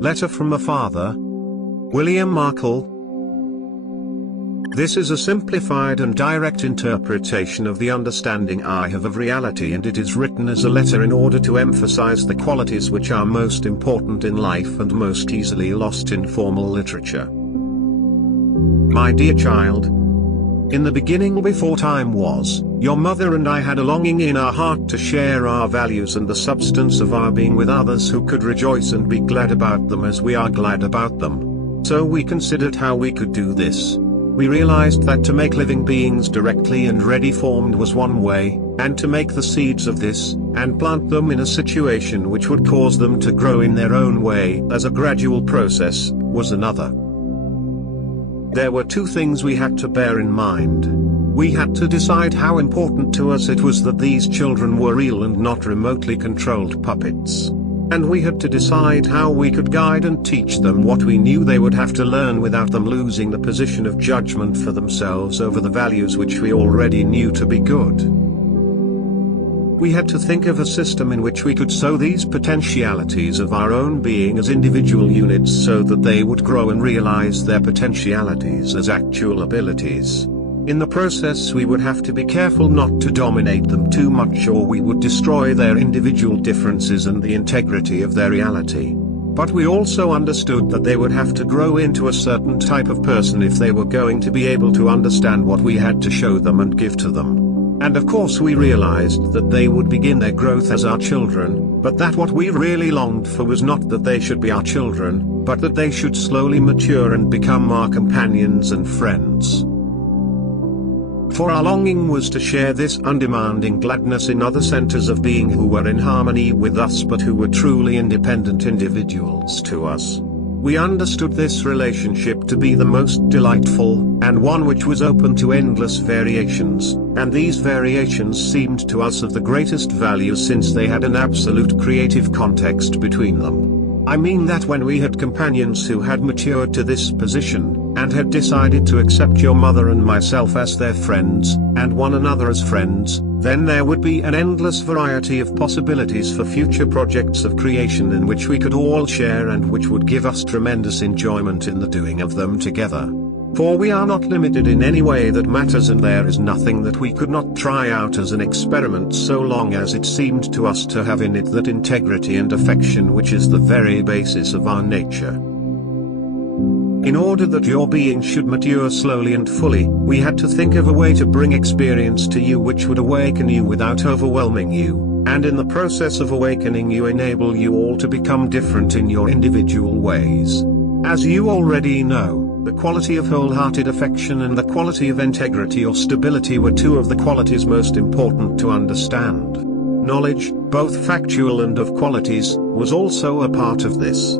Letter from a Father. William Arkle. This is a simplified and direct interpretation of the understanding I have of reality, and it is written as a letter in order to emphasize the qualities which are most important in life and most easily lost in formal literature. My dear child, in the beginning, before time was, your mother and I had a longing in our heart to share our values and the substance of our being with others who could rejoice and be glad about them as we are glad about them. So we considered how we could do this. We realized that to make living beings directly and ready formed was one way, and to make the seeds of this, and plant them in a situation which would cause them to grow in their own way as a gradual process, was another. There were two things we had to bear in mind. We had to decide how important to us it was that these children were real and not remotely controlled puppets. And we had to decide how we could guide and teach them what we knew they would have to learn without them losing the position of judgment for themselves over the values which we already knew to be good. We had to think of a system in which we could sow these potentialities of our own being as individual units so that they would grow and realize their potentialities as actual abilities. In the process, we would have to be careful not to dominate them too much, or we would destroy their individual differences and the integrity of their reality. But we also understood that they would have to grow into a certain type of person if they were going to be able to understand what we had to show them and give to them. And of course we realized that they would begin their growth as our children, but that what we really longed for was not that they should be our children, but that they should slowly mature and become our companions and friends. For our longing was to share this undemanding gladness in other centers of being who were in harmony with us but who were truly independent individuals to us. We understood this relationship to be the most delightful, and one which was open to endless variations, and these variations seemed to us of the greatest value since they had an absolute creative context between them. I mean that when we had companions who had matured to this position, and had decided to accept your mother and myself as their friends, and one another as friends, then there would be an endless variety of possibilities for future projects of creation in which we could all share and which would give us tremendous enjoyment in the doing of them together. For we are not limited in any way that matters, and there is nothing that we could not try out as an experiment so long as it seemed to us to have in it that integrity and affection which is the very basis of our nature. In order that your being should mature slowly and fully, we had to think of a way to bring experience to you which would awaken you without overwhelming you, and in the process of awakening you enable you all to become different in your individual ways. As you already know, the quality of wholehearted affection and the quality of integrity or stability were two of the qualities most important to understand. Knowledge, both factual and of qualities, was also a part of this.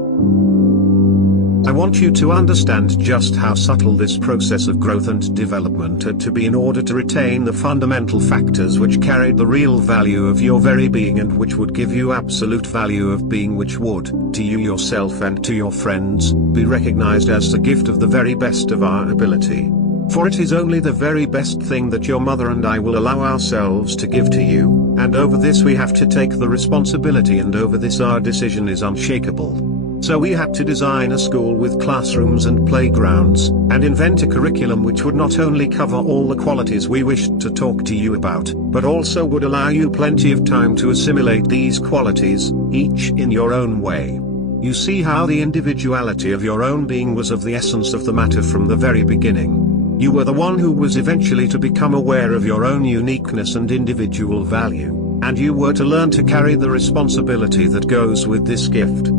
I want you to understand just how subtle this process of growth and development had to be in order to retain the fundamental factors which carried the real value of your very being and which would give you absolute value of being, which would, to you yourself and to your friends, be recognized as the gift of the very best of our ability. For it is only the very best thing that your mother and I will allow ourselves to give to you, and over this we have to take the responsibility, and over this our decision is unshakable. So we had to design a school with classrooms and playgrounds, and invent a curriculum which would not only cover all the qualities we wished to talk to you about, but also would allow you plenty of time to assimilate these qualities, each in your own way. You see how the individuality of your own being was of the essence of the matter from the very beginning. You were the one who was eventually to become aware of your own uniqueness and individual value, and you were to learn to carry the responsibility that goes with this gift.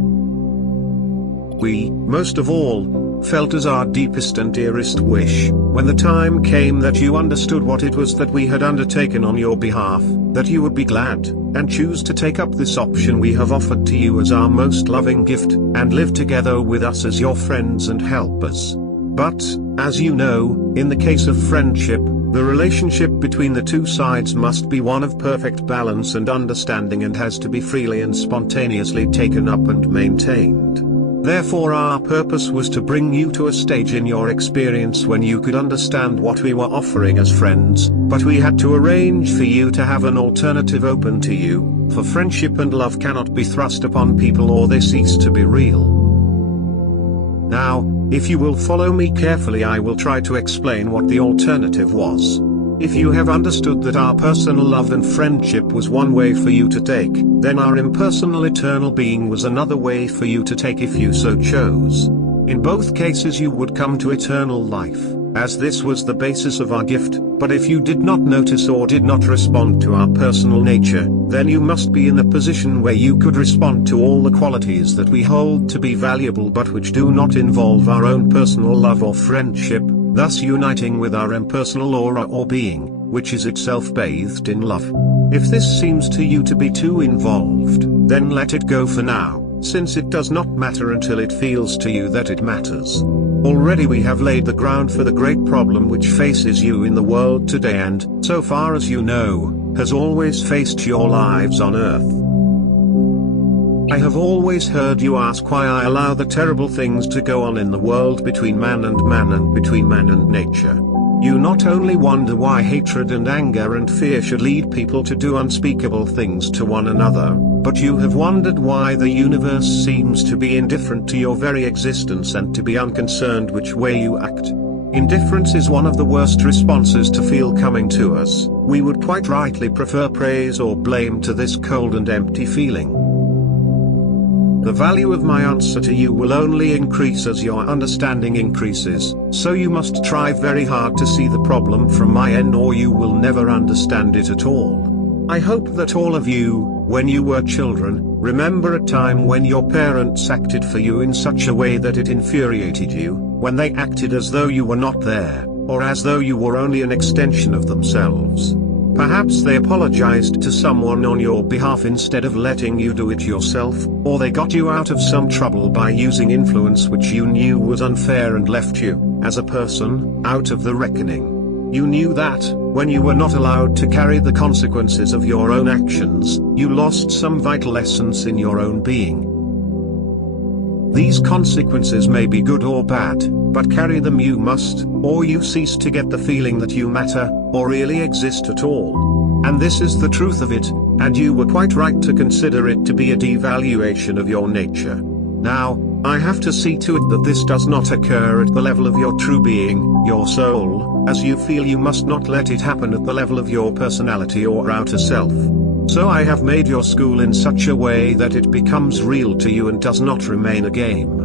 We, most of all, felt as our deepest and dearest wish, when the time came that you understood what it was that we had undertaken on your behalf, that you would be glad, and choose to take up this option we have offered to you as our most loving gift, and live together with us as your friends and helpers. But, as you know, in the case of friendship, the relationship between the two sides must be one of perfect balance and understanding, and has to be freely and spontaneously taken up and maintained. Therefore our purpose was to bring you to a stage in your experience when you could understand what we were offering as friends, but we had to arrange for you to have an alternative open to you, for friendship and love cannot be thrust upon people or they cease to be real. Now, if you will follow me carefully, I will try to explain what the alternative was. If you have understood that our personal love and friendship was one way for you to take, then our impersonal eternal being was another way for you to take if you so chose. In both cases you would come to eternal life, as this was the basis of our gift, but if you did not notice or did not respond to our personal nature, then you must be in a position where you could respond to all the qualities that we hold to be valuable but which do not involve our own personal love or friendship, thus uniting with our impersonal aura or being, which is itself bathed in love. If this seems to you to be too involved, then let it go for now, since it does not matter until it feels to you that it matters. Already we have laid the ground for the great problem which faces you in the world today and, so far as you know, has always faced your lives on earth. I have always heard you ask why I allow the terrible things to go on in the world between man and between man and nature. You not only wonder why hatred and anger and fear should lead people to do unspeakable things to one another, but you have wondered why the universe seems to be indifferent to your very existence and to be unconcerned which way you act. Indifference is one of the worst responses to feel coming to us. We would quite rightly prefer praise or blame to this cold and empty feeling. The value of my answer to you will only increase as your understanding increases, so you must try very hard to see the problem from my end or you will never understand it at all. I hope that all of you, when you were children, remember a time when your parents acted for you in such a way that it infuriated you, when they acted as though you were not there, or as though you were only an extension of themselves. Perhaps they apologized to someone on your behalf instead of letting you do it yourself, or they got you out of some trouble by using influence which you knew was unfair and left you, as a person, out of the reckoning. You knew that, when you were not allowed to carry the consequences of your own actions, you lost some vital essence in your own being. These consequences may be good or bad, but carry them you must, or you cease to get the feeling that you matter, or really exist at all. And this is the truth of it, and you were quite right to consider it to be a devaluation of your nature. Now, I have to see to it that this does not occur at the level of your true being, your soul, as you feel you must not let it happen at the level of your personality or outer self. So I have made your school in such a way that it becomes real to you and does not remain a game.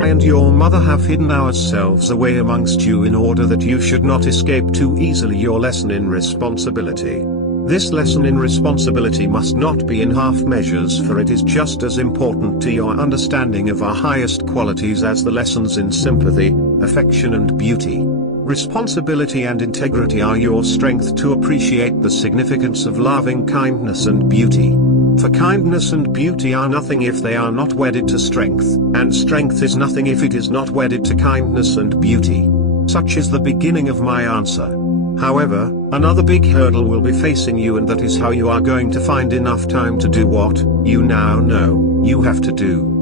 I and your mother have hidden ourselves away amongst you in order that you should not escape too easily your lesson in responsibility. This lesson in responsibility must not be in half measures, for it is just as important to your understanding of our highest qualities as the lessons in sympathy, affection and beauty. Responsibility and integrity are your strength to appreciate the significance of loving kindness and beauty. For kindness and beauty are nothing if they are not wedded to strength, and strength is nothing if it is not wedded to kindness and beauty. Such is the beginning of my answer. However, another big hurdle will be facing you, and that is how you are going to find enough time to do what you now know you have to do.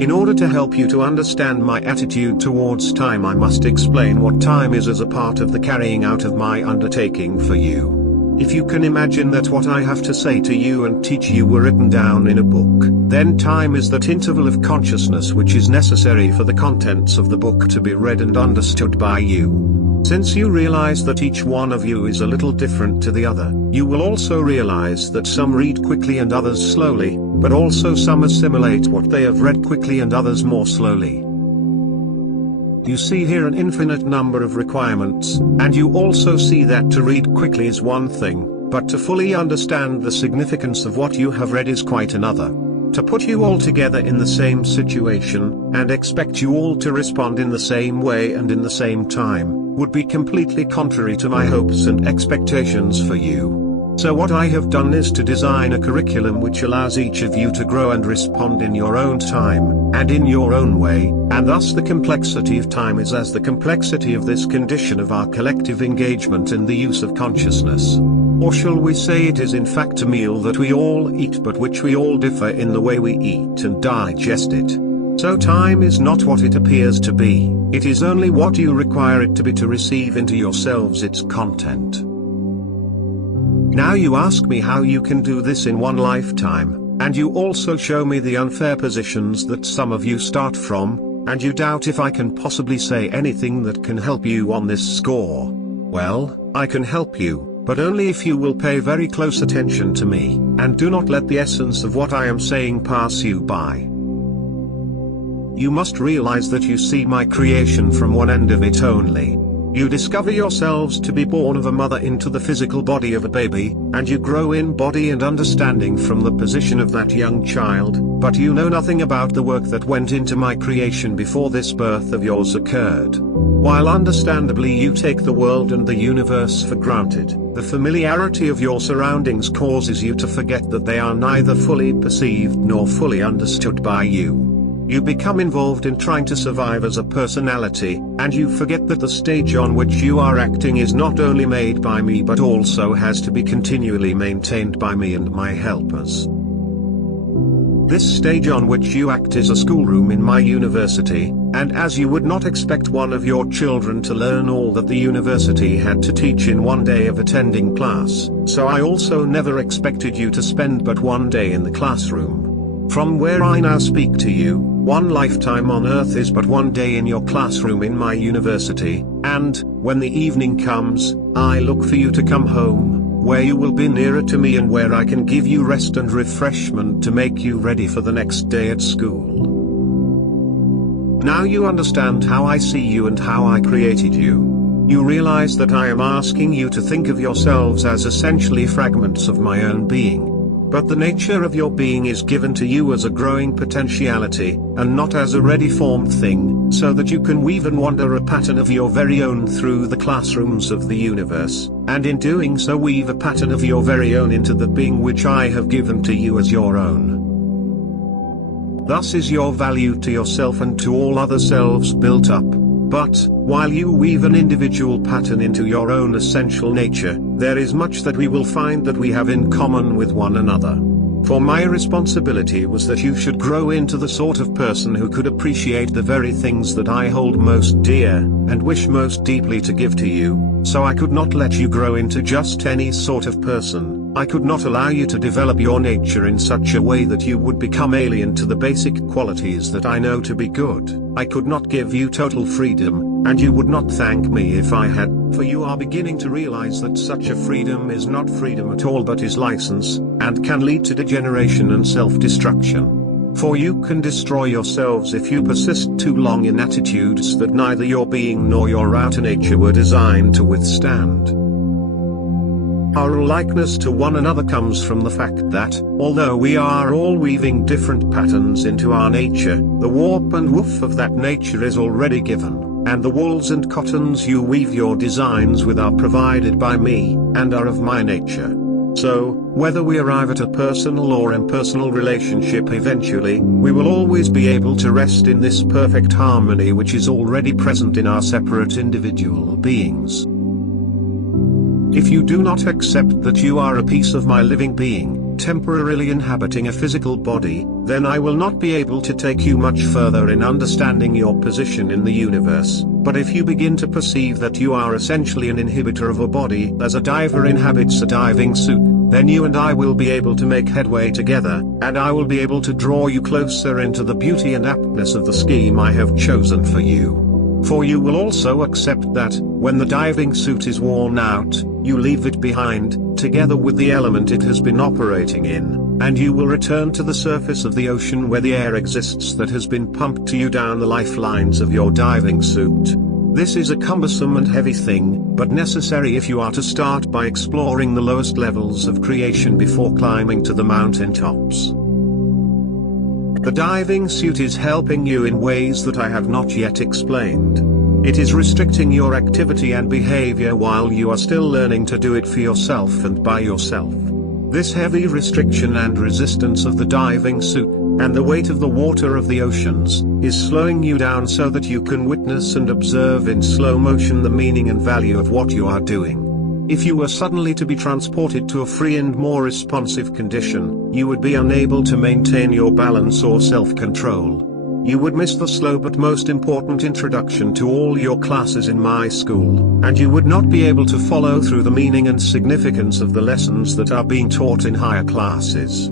In order to help you to understand my attitude towards time, I must explain what time is as a part of the carrying out of my undertaking for you. If you can imagine that what I have to say to you and teach you were written down in a book, then time is that interval of consciousness which is necessary for the contents of the book to be read and understood by you. Since you realize that each one of you is a little different to the other, you will also realize that some read quickly and others slowly, but also some assimilate what they have read quickly and others more slowly. You see here an infinite number of requirements, and you also see that to read quickly is one thing, but to fully understand the significance of what you have read is quite another. To put you all together in the same situation, and expect you all to respond in the same way and in the same time, would be completely contrary to my hopes and expectations for you. So what I have done is to design a curriculum which allows each of you to grow and respond in your own time, and in your own way, and thus the complexity of time is as the complexity of this condition of our collective engagement in the use of consciousness. Or shall we say it is in fact a meal that we all eat but which we all differ in the way we eat and digest it. So time is not what it appears to be, it is only what you require it to be to receive into yourselves its content. Now you ask me how you can do this in one lifetime, and you also show me the unfair positions that some of you start from, and you doubt if I can possibly say anything that can help you on this score. Well, I can help you, but only if you will pay very close attention to me, and do not let the essence of what I am saying pass you by. You must realize that you see my creation from one end of it only. You discover yourselves to be born of a mother into the physical body of a baby, and you grow in body and understanding from the position of that young child, but you know nothing about the work that went into my creation before this birth of yours occurred. While understandably you take the world and the universe for granted, the familiarity of your surroundings causes you to forget that they are neither fully perceived nor fully understood by you. You become involved in trying to survive as a personality, and you forget that the stage on which you are acting is not only made by me but also has to be continually maintained by me and my helpers. This stage on which you act is a schoolroom in my university, and as you would not expect one of your children to learn all that the university had to teach in one day of attending class, so I also never expected you to spend but one day in the classroom. From where I now speak to you, one lifetime on earth is but one day in your classroom in my university, and, when the evening comes, I look for you to come home, where you will be nearer to me and where I can give you rest and refreshment to make you ready for the next day at school. Now you understand how I see you and how I created you. You realize that I am asking you to think of yourselves as essentially fragments of my own being. But the nature of your being is given to you as a growing potentiality, and not as a ready-formed thing, so that you can weave and wander a pattern of your very own through the classrooms of the universe, and in doing so weave a pattern of your very own into the being which I have given to you as your own. Thus is your value to yourself and to all other selves built up. But, while you weave an individual pattern into your own essential nature, there is much that we will find that we have in common with one another. For my responsibility was that you should grow into the sort of person who could appreciate the very things that I hold most dear, and wish most deeply to give to you, so I could not let you grow into just any sort of person. I could not allow you to develop your nature in such a way that you would become alien to the basic qualities that I know to be good. I could not give you total freedom, and you would not thank me if I had, for you are beginning to realize that such a freedom is not freedom at all but is license, and can lead to degeneration and self-destruction. For you can destroy yourselves if you persist too long in attitudes that neither your being nor your outer nature were designed to withstand. Our likeness to one another comes from the fact that, although we are all weaving different patterns into our nature, the warp and woof of that nature is already given, and the wools and cottons you weave your designs with are provided by me, and are of my nature. So, whether we arrive at a personal or impersonal relationship eventually, we will always be able to rest in this perfect harmony which is already present in our separate individual beings. If you do not accept that you are a piece of my living being, temporarily inhabiting a physical body, then I will not be able to take you much further in understanding your position in the universe. But if you begin to perceive that you are essentially an inhabitor of a body, as a diver inhabits a diving suit, then you and I will be able to make headway together, and I will be able to draw you closer into the beauty and aptness of the scheme I have chosen for you. For you will also accept that, when the diving suit is worn out, you leave it behind, together with the element it has been operating in, and you will return to the surface of the ocean where the air exists that has been pumped to you down the lifelines of your diving suit. This is a cumbersome and heavy thing, but necessary if you are to start by exploring the lowest levels of creation before climbing to the mountain tops. The diving suit is helping you in ways that I have not yet explained. It is restricting your activity and behavior while you are still learning to do it for yourself and by yourself. This heavy restriction and resistance of the diving suit, and the weight of the water of the oceans, is slowing you down so that you can witness and observe in slow motion the meaning and value of what you are doing. If you were suddenly to be transported to a free and more responsive condition, you would be unable to maintain your balance or self-control. You would miss the slow but most important introduction to all your classes in my school, and you would not be able to follow through the meaning and significance of the lessons that are being taught in higher classes.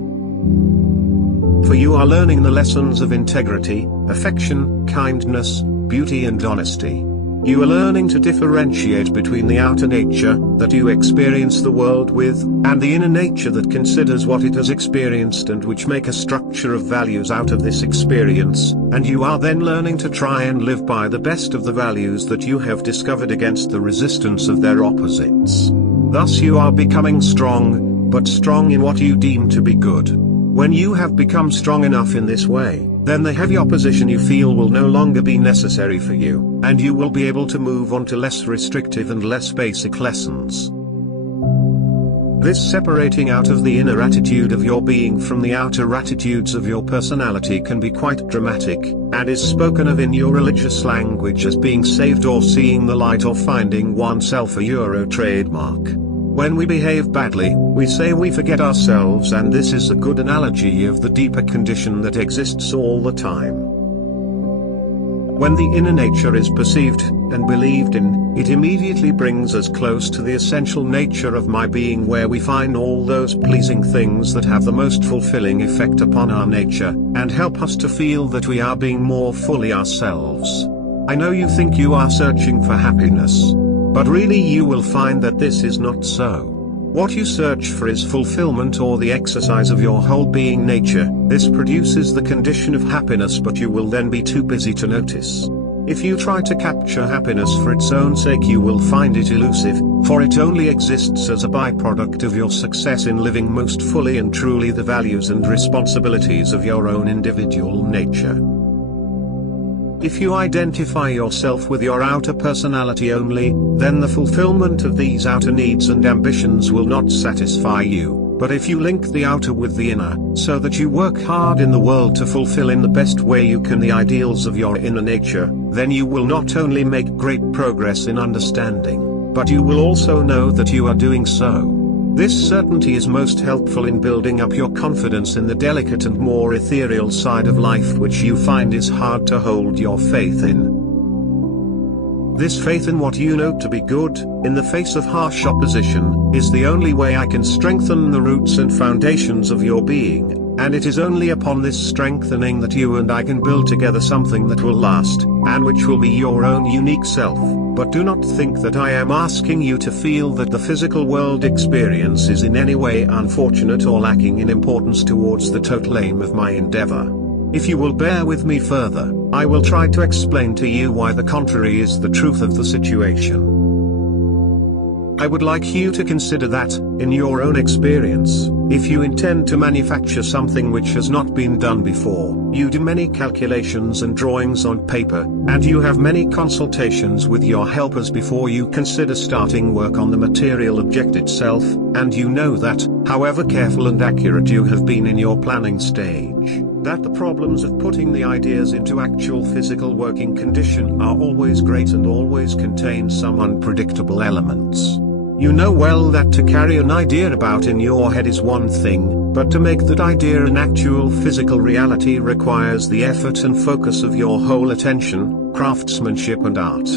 for you are learning the lessons of integrity, affection, kindness, beauty and honesty. You are learning to differentiate between the outer nature, that you experience the world with, and the inner nature that considers what it has experienced and which make a structure of values out of this experience, and you are then learning to try and live by the best of the values that you have discovered against the resistance of their opposites. Thus you are becoming strong, but strong in what you deem to be good. When you have become strong enough in this way, then the heavy opposition you feel will no longer be necessary for you, and you will be able to move on to less restrictive and less basic lessons. This separating out of the inner attitude of your being from the outer attitudes of your personality can be quite dramatic, and is spoken of in your religious language as being saved or seeing the light or finding oneself a Euro trademark. When we behave badly, we say we forget ourselves, and this is a good analogy of the deeper condition that exists all the time. When the inner nature is perceived and believed in, it immediately brings us close to the essential nature of my being, where we find all those pleasing things that have the most fulfilling effect upon our nature, and help us to feel that we are being more fully ourselves. I know you think you are searching for happiness. But really you will find that this is not so. What you search for is fulfillment, or the exercise of your whole being nature. This produces the condition of happiness, but you will then be too busy to notice. If you try to capture happiness for its own sake, you will find it elusive, for it only exists as a byproduct of your success in living most fully and truly the values and responsibilities of your own individual nature. If you identify yourself with your outer personality only, then the fulfillment of these outer needs and ambitions will not satisfy you. But if you link the outer with the inner, so that you work hard in the world to fulfill in the best way you can the ideals of your inner nature, then you will not only make great progress in understanding, but you will also know that you are doing so. This certainty is most helpful in building up your confidence in the delicate and more ethereal side of life, which you find is hard to hold your faith in. This faith in what you know to be good, in the face of harsh opposition, is the only way I can strengthen the roots and foundations of your being, and it is only upon this strengthening that you and I can build together something that will last, and which will be your own unique self. But do not think that I am asking you to feel that the physical world experience is in any way unfortunate or lacking in importance towards the total aim of my endeavor. If you will bear with me further, I will try to explain to you why the contrary is the truth of the situation. I would like you to consider that, in your own experience, if you intend to manufacture something which has not been done before, you do many calculations and drawings on paper, and you have many consultations with your helpers before you consider starting work on the material object itself, and you know that, however careful and accurate you have been in your planning stage, that the problems of putting the ideas into actual physical working condition are always great and always contain some unpredictable elements. You know well that to carry an idea about in your head is one thing, but to make that idea an actual physical reality requires the effort and focus of your whole attention, craftsmanship and art.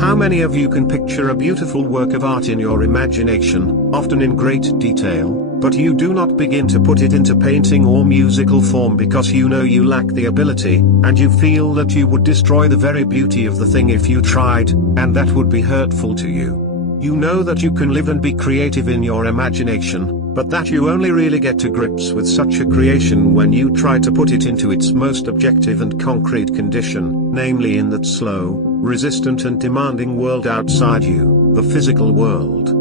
How many of you can picture a beautiful work of art in your imagination, often in great detail, but you do not begin to put it into painting or musical form because you know you lack the ability, and you feel that you would destroy the very beauty of the thing if you tried, and that would be hurtful to you. You know that you can live and be creative in your imagination, but that you only really get to grips with such a creation when you try to put it into its most objective and concrete condition, namely in that slow, resistant and demanding world outside you, the physical world.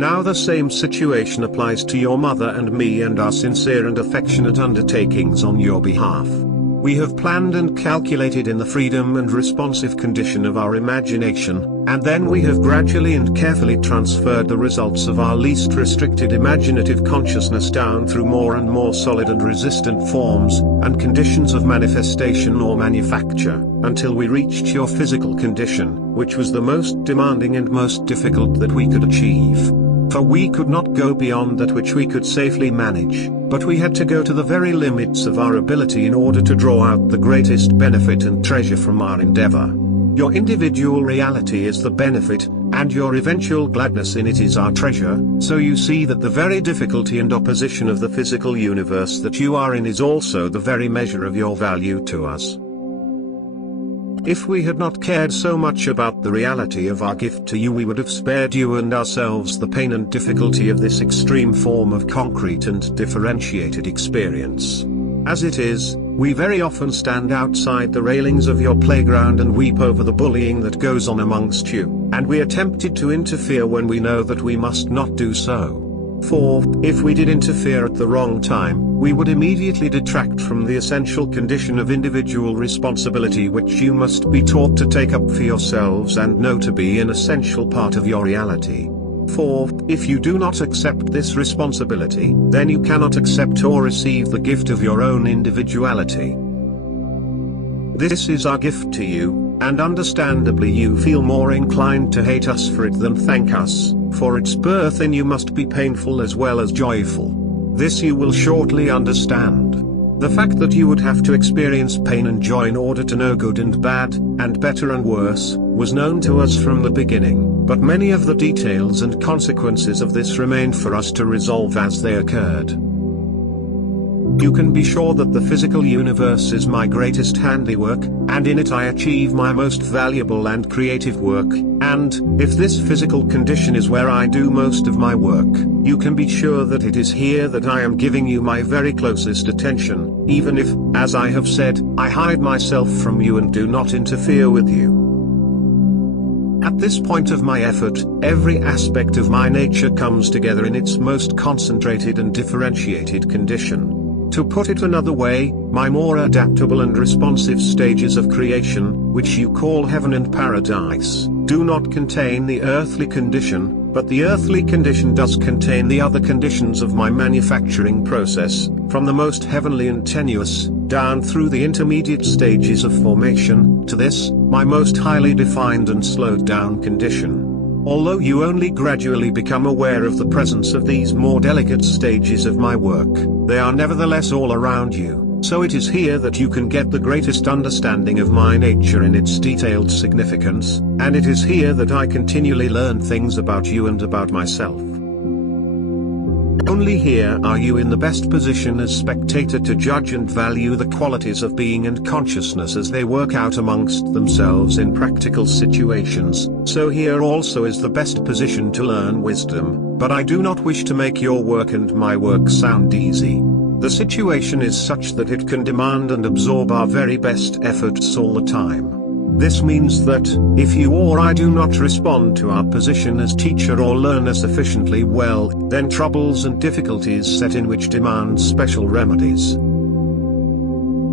Now the same situation applies to your mother and me and our sincere and affectionate undertakings on your behalf. We have planned and calculated in the freedom and responsive condition of our imagination, and then we have gradually and carefully transferred the results of our least restricted imaginative consciousness down through more and more solid and resistant forms, and conditions of manifestation or manufacture, until we reached your physical condition, which was the most demanding and most difficult that we could achieve. For we could not go beyond that which we could safely manage, but we had to go to the very limits of our ability in order to draw out the greatest benefit and treasure from our endeavor. Your individual reality is the benefit, and your eventual gladness in it is our treasure, so you see that the very difficulty and opposition of the physical universe that you are in is also the very measure of your value to us. If we had not cared so much about the reality of our gift to you, we would have spared you and ourselves the pain and difficulty of this extreme form of concrete and differentiated experience. As it is, we very often stand outside the railings of your playground and weep over the bullying that goes on amongst you, and we are tempted to interfere when we know that we must not do so. For, if we did interfere at the wrong time, we would immediately detract from the essential condition of individual responsibility which you must be taught to take up for yourselves and know to be an essential part of your reality. For, if you do not accept this responsibility, then you cannot accept or receive the gift of your own individuality. This is our gift to you, and understandably you feel more inclined to hate us for it than thank us, for its birth in you must be painful as well as joyful. This you will shortly understand. The fact that you would have to experience pain and joy in order to know good and bad, and better and worse, was known to us from the beginning, but many of the details and consequences of this remained for us to resolve as they occurred. You can be sure that the physical universe is my greatest handiwork, and in it I achieve my most valuable and creative work, and, if this physical condition is where I do most of my work, you can be sure that it is here that I am giving you my very closest attention, even if, as I have said, I hide myself from you and do not interfere with you. At this point of my effort, every aspect of my nature comes together in its most concentrated and differentiated condition. To put it another way, my more adaptable and responsive stages of creation, which you call heaven and paradise, do not contain the earthly condition, but the earthly condition does contain the other conditions of my manufacturing process, from the most heavenly and tenuous, down through the intermediate stages of formation, to this, my most highly defined and slowed down condition. Although you only gradually become aware of the presence of these more delicate stages of my work, they are nevertheless all around you, so it is here that you can get the greatest understanding of my nature in its detailed significance, and it is here that I continually learn things about you and about myself. Only here are you in the best position as spectator to judge and value the qualities of being and consciousness as they work out amongst themselves in practical situations, so here also is the best position to learn wisdom, but I do not wish to make your work and my work sound easy. The situation is such that it can demand and absorb our very best efforts all the time. This means that, if you or I do not respond to our position as teacher or learner sufficiently well, then troubles and difficulties set in which demand special remedies.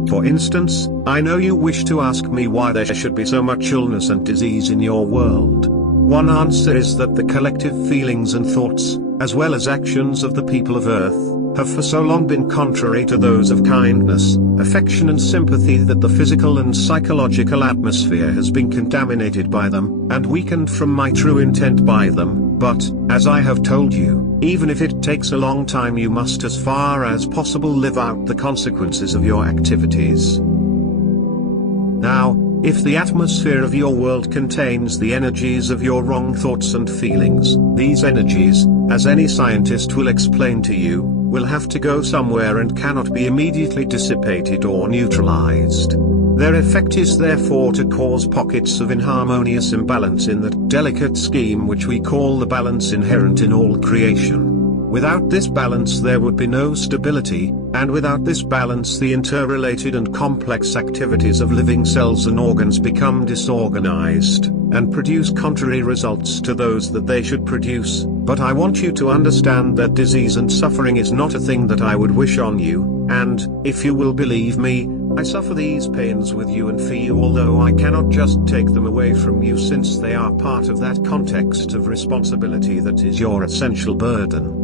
For instance, I know you wish to ask me why there should be so much illness and disease in your world. One answer is that the collective feelings and thoughts, as well as actions of the people of Earth, have for so long been contrary to those of kindness, affection and sympathy that the physical and psychological atmosphere has been contaminated by them, and weakened from my true intent by them, but, as I have told you, even if it takes a long time you must as far as possible live out the consequences of your activities. Now, if the atmosphere of your world contains the energies of your wrong thoughts and feelings, these energies, as any scientist will explain to you, will have to go somewhere and cannot be immediately dissipated or neutralized. Their effect is therefore to cause pockets of inharmonious imbalance in that delicate scheme which we call the balance inherent in all creation. Without this balance there would be no stability, and without this balance the interrelated and complex activities of living cells and organs become disorganized, and produce contrary results to those that they should produce. But I want you to understand that disease and suffering is not a thing that I would wish on you, and, if you will believe me, I suffer these pains with you and for you, although I cannot just take them away from you since they are part of that context of responsibility that is your essential burden.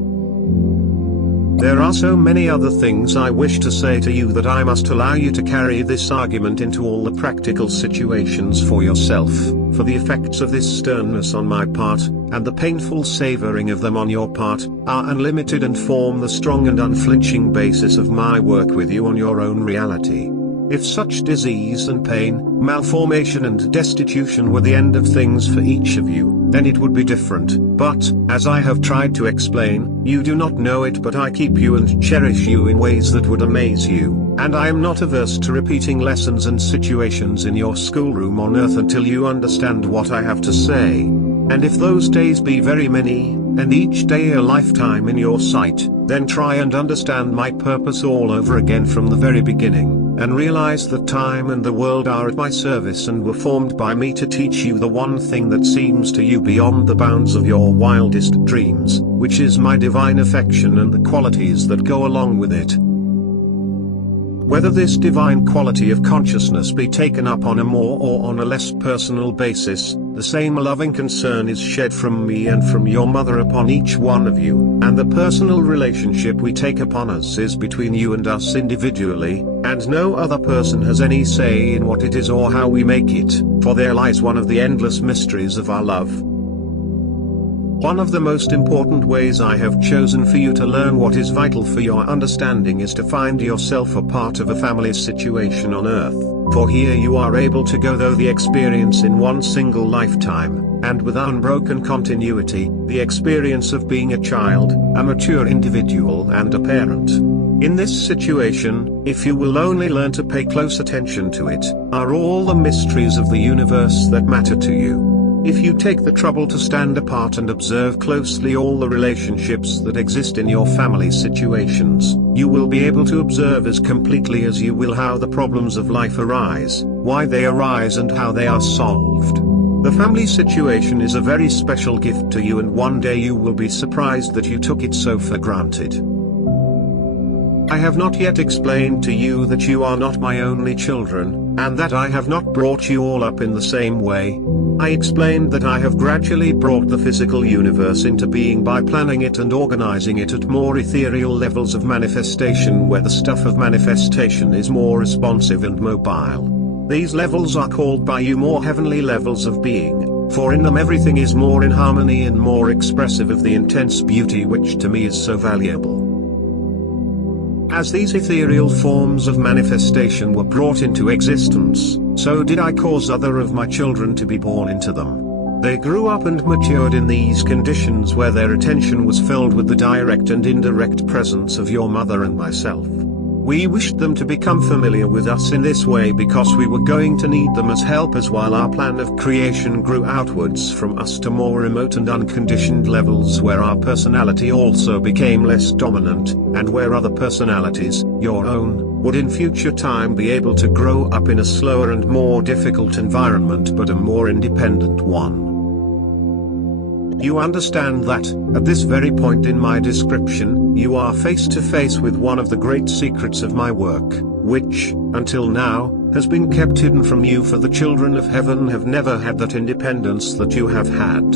There are so many other things I wish to say to you that I must allow you to carry this argument into all the practical situations for yourself, for the effects of this sternness on my part, and the painful savoring of them on your part, are unlimited and form the strong and unflinching basis of my work with you on your own reality. If such disease and pain, malformation and destitution were the end of things for each of you, then it would be different. But, as I have tried to explain, you do not know it, but I keep you and cherish you in ways that would amaze you, and I am not averse to repeating lessons and situations in your schoolroom on earth until you understand what I have to say. And if those days be very many, and each day a lifetime in your sight, then try and understand my purpose all over again from the very beginning, and realize that time and the world are at my service and were formed by me to teach you the one thing that seems to you beyond the bounds of your wildest dreams, which is my divine affection and the qualities that go along with it. Whether this divine quality of consciousness be taken up on a more or on a less personal basis, the same loving concern is shed from me and from your mother upon each one of you, and the personal relationship we take upon us is between you and us individually, and no other person has any say in what it is or how we make it, for there lies one of the endless mysteries of our love. One of the most important ways I have chosen for you to learn what is vital for your understanding is to find yourself a part of a family situation on earth, for here you are able to go through the experience in one single lifetime, and with unbroken continuity, the experience of being a child, a mature individual and a parent. In this situation, if you will only learn to pay close attention to it, are all the mysteries of the universe that matter to you. If you take the trouble to stand apart and observe closely all the relationships that exist in your family situations, you will be able to observe as completely as you will how the problems of life arise, why they arise and how they are solved. The family situation is a very special gift to you, and one day you will be surprised that you took it so for granted. I have not yet explained to you that you are not my only children, and that I have not brought you all up in the same way. I explained that I have gradually brought the physical universe into being by planning it and organizing it at more ethereal levels of manifestation, where the stuff of manifestation is more responsive and mobile. These levels are called by you more heavenly levels of being, for in them everything is more in harmony and more expressive of the intense beauty which to me is so valuable. As these ethereal forms of manifestation were brought into existence, so did I cause other of my children to be born into them. They grew up and matured in these conditions where their attention was filled with the direct and indirect presence of your mother and myself. We wished them to become familiar with us in this way because we were going to need them as helpers while our plan of creation grew outwards from us to more remote and unconditioned levels where our personality also became less dominant, and where other personalities, your own, would in future time be able to grow up in a slower and more difficult environment but a more independent one. You understand that, at this very point in my description, you are face to face with one of the great secrets of my work, which, until now, has been kept hidden from you, for the children of heaven have never had that independence that you have had.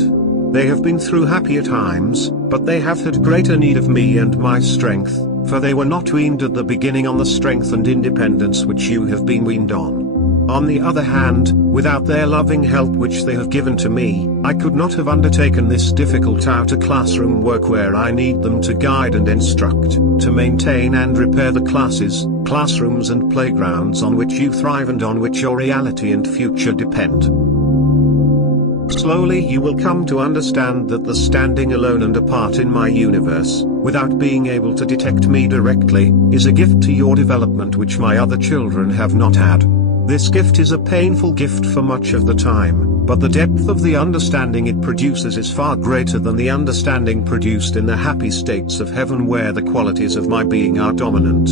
They have been through happier times, but they have had greater need of me and my strength, for they were not weaned at the beginning on the strength and independence which you have been weaned on. On the other hand, without their loving help which they have given to me, I could not have undertaken this difficult out-of-classroom work where I need them to guide and instruct, to maintain and repair the classes, classrooms and playgrounds on which you thrive and on which your reality and future depend. Slowly you will come to understand that the standing alone and apart in my universe, without being able to detect me directly, is a gift to your development which my other children have not had. This gift is a painful gift for much of the time, but the depth of the understanding it produces is far greater than the understanding produced in the happy states of heaven where the qualities of my being are dominant.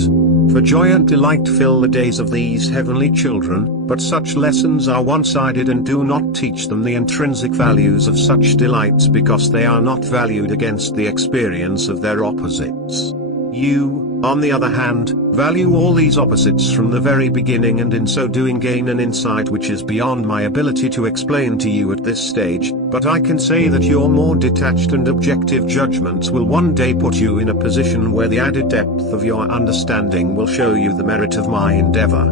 For joy and delight fill the days of these heavenly children, but such lessons are one-sided and do not teach them the intrinsic values of such delights because they are not valued against the experience of their opposites. You, on the other hand, value all these opposites from the very beginning, and in so doing gain an insight which is beyond my ability to explain to you at this stage, but I can say that your more detached and objective judgments will one day put you in a position where the added depth of your understanding will show you the merit of my endeavor.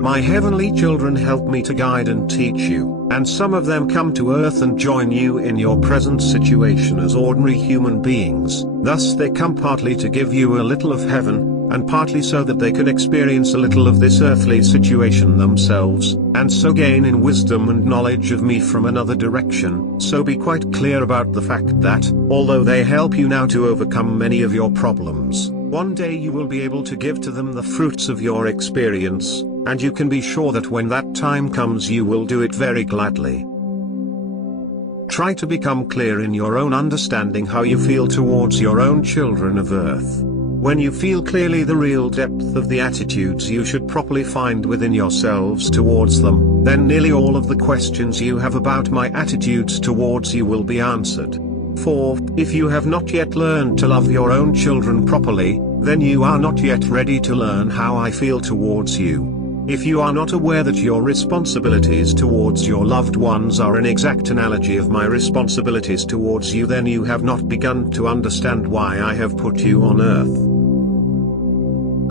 My heavenly children help me to guide and teach you, and some of them come to earth and join you in your present situation as ordinary human beings. Thus they come partly to give you a little of heaven, and partly so that they can experience a little of this earthly situation themselves, and so gain in wisdom and knowledge of me from another direction. So be quite clear about the fact that, although they help you now to overcome many of your problems, one day you will be able to give to them the fruits of your experience, and you can be sure that when that time comes you will do it very gladly. Try to become clear in your own understanding how you feel towards your own children of Earth. When you feel clearly the real depth of the attitudes you should properly find within yourselves towards them, then nearly all of the questions you have about my attitudes towards you will be answered. For, if you have not yet learned to love your own children properly, then you are not yet ready to learn how I feel towards you. If you are not aware that your responsibilities towards your loved ones are an exact analogy of my responsibilities towards you, then you have not begun to understand why I have put you on earth.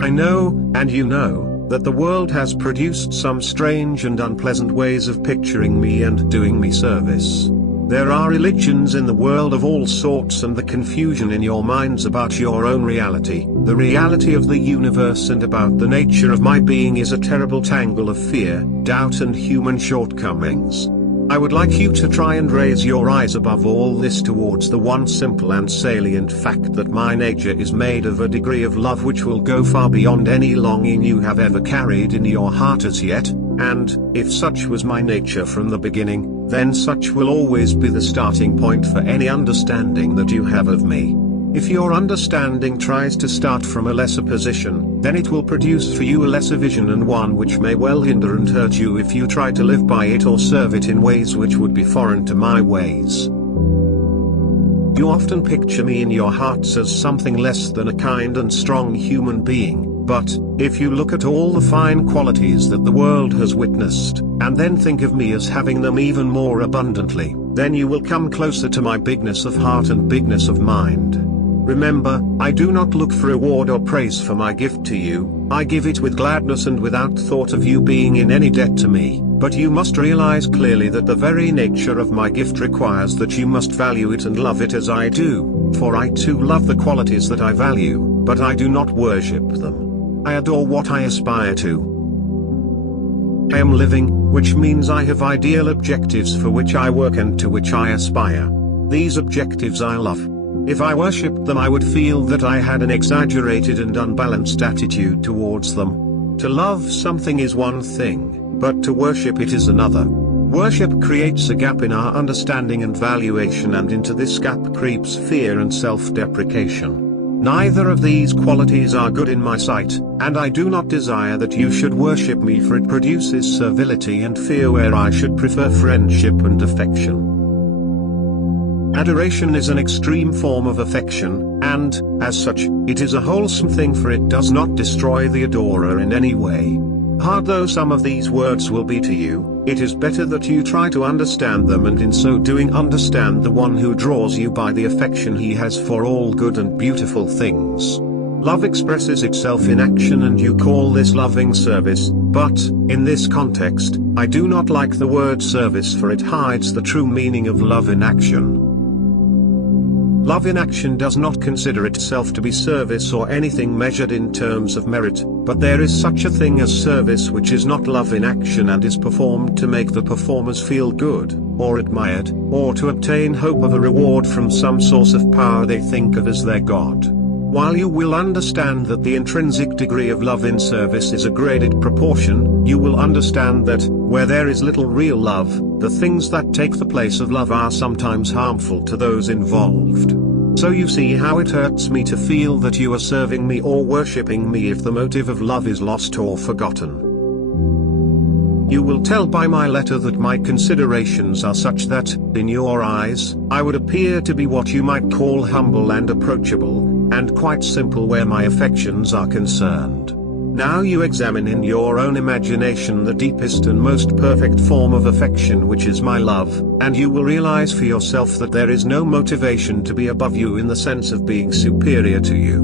I know, and you know, that the world has produced some strange and unpleasant ways of picturing me and doing me service. There are religions in the world of all sorts, and the confusion in your minds about your own reality, the reality of the universe and about the nature of my being is a terrible tangle of fear, doubt and human shortcomings. I would like you to try and raise your eyes above all this towards the one simple and salient fact that my nature is made of a degree of love which will go far beyond any longing you have ever carried in your heart as yet, and, if such was my nature from the beginning, then such will always be the starting point for any understanding that you have of me. If your understanding tries to start from a lesser position, then it will produce for you a lesser vision, and one which may well hinder and hurt you if you try to live by it or serve it in ways which would be foreign to my ways. You often picture me in your hearts as something less than a kind and strong human being, but, if you look at all the fine qualities that the world has witnessed, and then think of me as having them even more abundantly, then you will come closer to my bigness of heart and bigness of mind. Remember, I do not look for reward or praise for my gift to you, I give it with gladness and without thought of you being in any debt to me, but you must realize clearly that the very nature of my gift requires that you must value it and love it as I do, for I too love the qualities that I value, but I do not worship them. I adore what I aspire to. I am living, which means I have ideal objectives for which I work and to which I aspire. These objectives I love. If I worshipped them I would feel that I had an exaggerated and unbalanced attitude towards them. To love something is one thing, but to worship it is another. Worship creates a gap in our understanding and valuation, and into this gap creeps fear and self-deprecation. Neither of these qualities are good in my sight, and I do not desire that you should worship me, for it produces servility and fear where I should prefer friendship and affection. Adoration is an extreme form of affection, and, as such, it is a wholesome thing, for it does not destroy the adorer in any way. Hard though some of these words will be to you, it is better that you try to understand them, and in so doing understand the one who draws you by the affection he has for all good and beautiful things. Love expresses itself in action, and you call this loving service, but, in this context, I do not like the word service, for it hides the true meaning of love in action. Love in action does not consider itself to be service or anything measured in terms of merit, but there is such a thing as service which is not love in action and is performed to make the performers feel good, or admired, or to obtain hope of a reward from some source of power they think of as their God. While you will understand that the intrinsic degree of love in service is a graded proportion, you will understand that, where there is little real love, the things that take the place of love are sometimes harmful to those involved. So you see how it hurts me to feel that you are serving me or worshipping me if the motive of love is lost or forgotten. You will tell by my letter that my considerations are such that, in your eyes, I would appear to be what you might call humble and approachable, and quite simple where my affections are concerned. Now you examine in your own imagination the deepest and most perfect form of affection, which is my love, and you will realize for yourself that there is no motivation to be above you in the sense of being superior to you.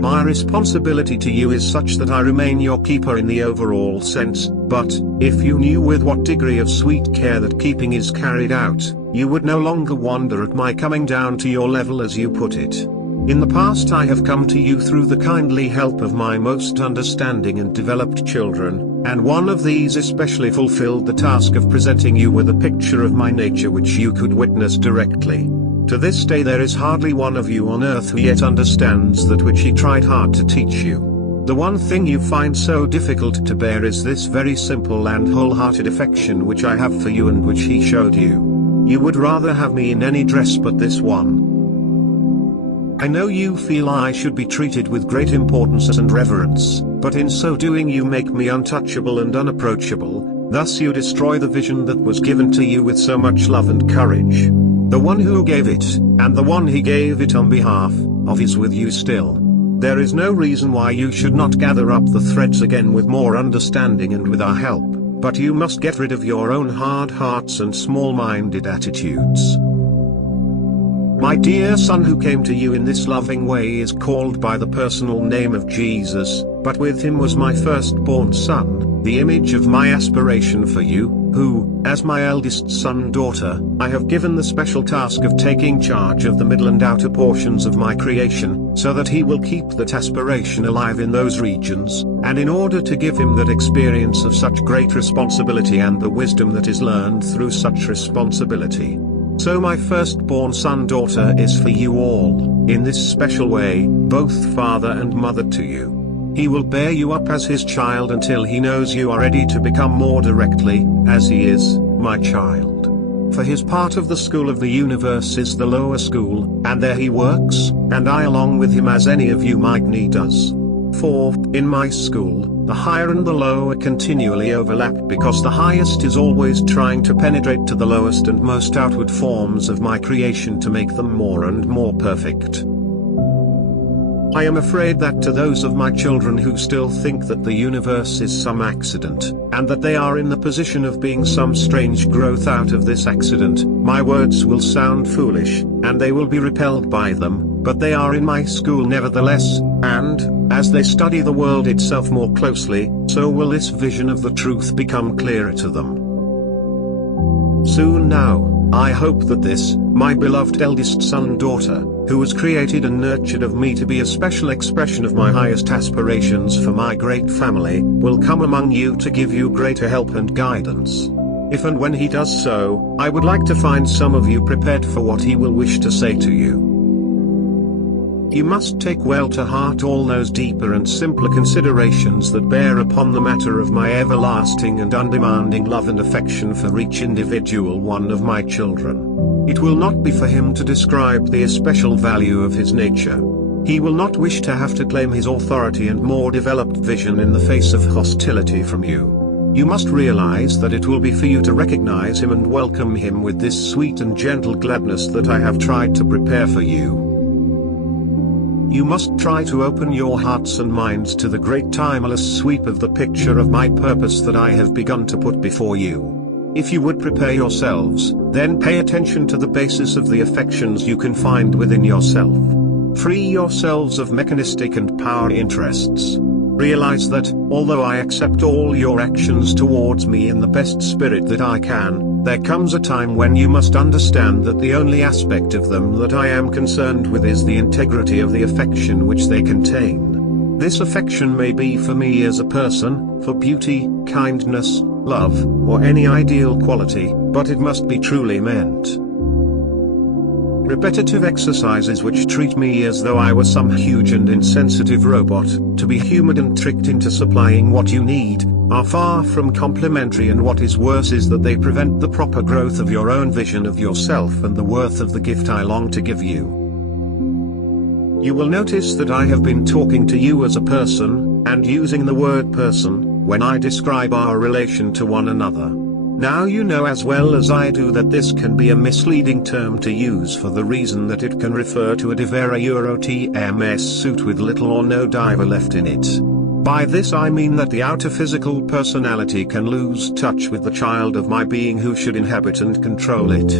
My responsibility to you is such that I remain your keeper in the overall sense, but, if you knew with what degree of sweet care that keeping is carried out, you would no longer wonder at my coming down to your level, as you put it. In the past I have come to you through the kindly help of my most understanding and developed children, and one of these especially fulfilled the task of presenting you with a picture of my nature which you could witness directly. To this day there is hardly one of you on earth who yet understands that which he tried hard to teach you. The one thing you find so difficult to bear is this very simple and wholehearted affection which I have for you and which he showed you. You would rather have me in any dress but this one. I know you feel I should be treated with great importance and reverence, but in so doing you make me untouchable and unapproachable, thus you destroy the vision that was given to you with so much love and courage. The one who gave it, and the one he gave it on behalf of is with you still. There is no reason why you should not gather up the threads again with more understanding and with our help, but you must get rid of your own hard hearts and small-minded attitudes. My dear son who came to you in this loving way is called by the personal name of Jesus, but with him was my firstborn son, the image of my aspiration for you, who, as my eldest son-daughter, I have given the special task of taking charge of the middle and outer portions of my creation, so that he will keep that aspiration alive in those regions, and in order to give him that experience of such great responsibility and the wisdom that is learned through such responsibility. So my firstborn son-daughter is for you all, in this special way, both father and mother to you. He will bear you up as his child until he knows you are ready to become more directly, as he is, my child. For his part of the school of the universe is the lower school, and there he works, and I along with him as any of you might need us. For, in my school, the higher and the lower continually overlap because the highest is always trying to penetrate to the lowest and most outward forms of my creation to make them more and more perfect. I am afraid that to those of my children who still think that the universe is some accident, and that they are in the position of being some strange growth out of this accident, my words will sound foolish, and they will be repelled by them, but they are in my school nevertheless, and, as they study the world itself more closely, so will this vision of the truth become clearer to them. Soon now, I hope that this, my beloved eldest son-daughter, who was created and nurtured of me to be a special expression of my highest aspirations for my great family, will come among you to give you greater help and guidance. If and when he does so, I would like to find some of you prepared for what he will wish to say to you. You must take well to heart all those deeper and simpler considerations that bear upon the matter of my everlasting and undemanding love and affection for each individual one of my children. It will not be for him to describe the especial value of his nature. He will not wish to have to claim his authority and more developed vision in the face of hostility from you. You must realize that it will be for you to recognize him and welcome him with this sweet and gentle gladness that I have tried to prepare for you. You must try to open your hearts and minds to the great timeless sweep of the picture of my purpose that I have begun to put before you. If you would prepare yourselves, then pay attention to the basis of the affections you can find within yourself. Free yourselves of mechanistic and power interests. Realize that, although I accept all your actions towards me in the best spirit that I can, there comes a time when you must understand that the only aspect of them that I am concerned with is the integrity of the affection which they contain. This affection may be for me as a person, for beauty, kindness, love, or any ideal quality, but it must be truly meant. Repetitive exercises which treat me as though I were some huge and insensitive robot, to be humored and tricked into supplying what you need, are far from complimentary, and what is worse is that they prevent the proper growth of your own vision of yourself and the worth of the gift I long to give you. You will notice that I have been talking to you as a person, and using the word person, when I describe our relation to one another. Now you know as well as I do that this can be a misleading term to use for the reason that it can refer to a Divera Euro TMS suit with little or no diver left in it. By this I mean that the outer physical personality can lose touch with the child of my being who should inhabit and control it.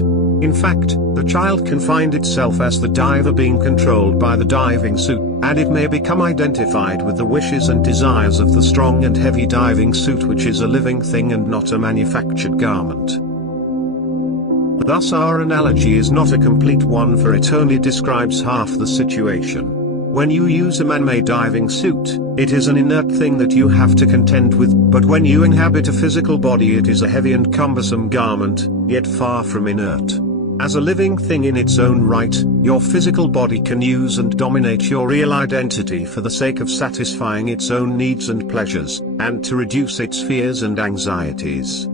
In fact, the child can find itself as the diver being controlled by the diving suit, and it may become identified with the wishes and desires of the strong and heavy diving suit, which is a living thing and not a manufactured garment. Thus our analogy is not a complete one, for it only describes half the situation. When you use a man-made diving suit, it is an inert thing that you have to contend with, but when you inhabit a physical body it is a heavy and cumbersome garment, yet far from inert. As a living thing in its own right, your physical body can use and dominate your real identity for the sake of satisfying its own needs and pleasures, and to reduce its fears and anxieties.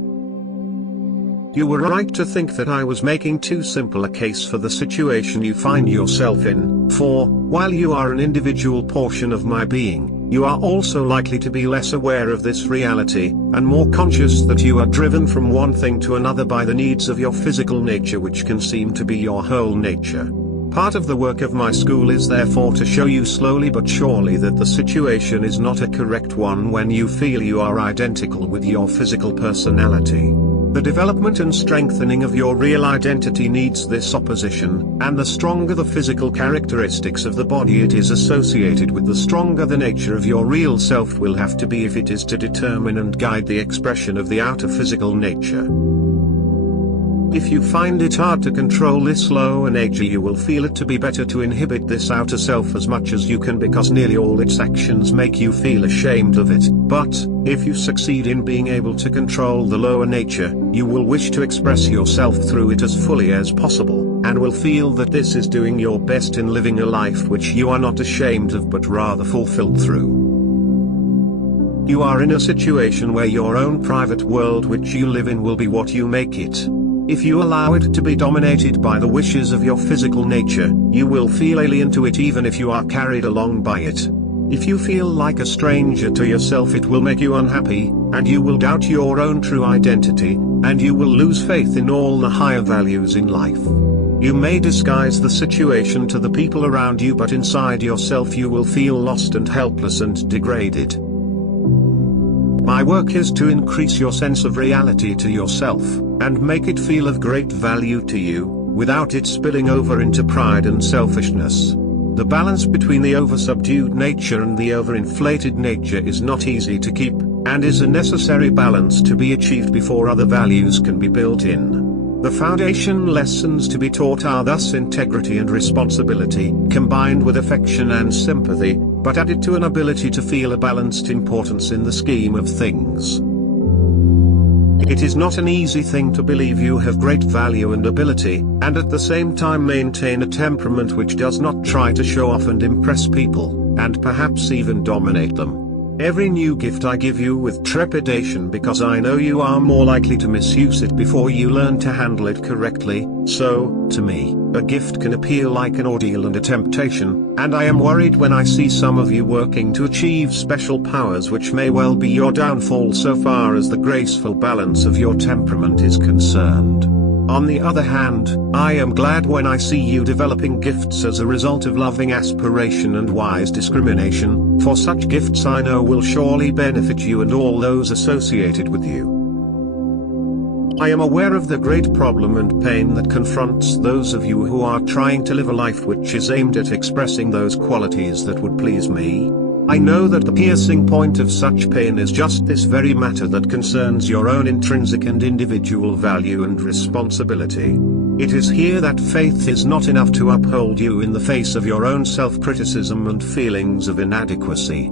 You were right to think that I was making too simple a case for the situation you find yourself in, for, while you are an individual portion of my being, you are also likely to be less aware of this reality, and more conscious that you are driven from one thing to another by the needs of your physical nature, which can seem to be your whole nature. Part of the work of my school is therefore to show you slowly but surely that the situation is not a correct one when you feel you are identical with your physical personality. The development and strengthening of your real identity needs this opposition, and the stronger the physical characteristics of the body it is associated with, the stronger the nature of your real self will have to be if it is to determine and guide the expression of the outer physical nature. If you find it hard to control this lower nature, you will feel it to be better to inhibit this outer self as much as you can, because nearly all its actions make you feel ashamed of it. But, if you succeed in being able to control the lower nature, you will wish to express yourself through it as fully as possible, and will feel that this is doing your best in living a life which you are not ashamed of but rather fulfilled through. You are in a situation where your own private world which you live in will be what you make it. If you allow it to be dominated by the wishes of your physical nature, you will feel alien to it even if you are carried along by it. If you feel like a stranger to yourself, it will make you unhappy, and you will doubt your own true identity, and you will lose faith in all the higher values in life. You may disguise the situation to the people around you, but inside yourself you will feel lost and helpless and degraded. My work is to increase your sense of reality to yourself, and make it feel of great value to you, without it spilling over into pride and selfishness. The balance between the over-subdued nature and the over-inflated nature is not easy to keep, and is a necessary balance to be achieved before other values can be built in. The foundation lessons to be taught are thus integrity and responsibility, combined with affection and sympathy, but added to an ability to feel a balanced importance in the scheme of things. It is not an easy thing to believe you have great value and ability, and at the same time maintain a temperament which does not try to show off and impress people, and perhaps even dominate them. Every new gift I give you with trepidation, because I know you are more likely to misuse it before you learn to handle it correctly. So, to me, a gift can appear like an ordeal and a temptation, and I am worried when I see some of you working to achieve special powers which may well be your downfall so far as the graceful balance of your temperament is concerned. On the other hand, I am glad when I see you developing gifts as a result of loving aspiration and wise discrimination, for such gifts I know will surely benefit you and all those associated with you. I am aware of the great problem and pain that confronts those of you who are trying to live a life which is aimed at expressing those qualities that would please me. I know that the piercing point of such pain is just this very matter that concerns your own intrinsic and individual value and responsibility. It is here that faith is not enough to uphold you in the face of your own self-criticism and feelings of inadequacy.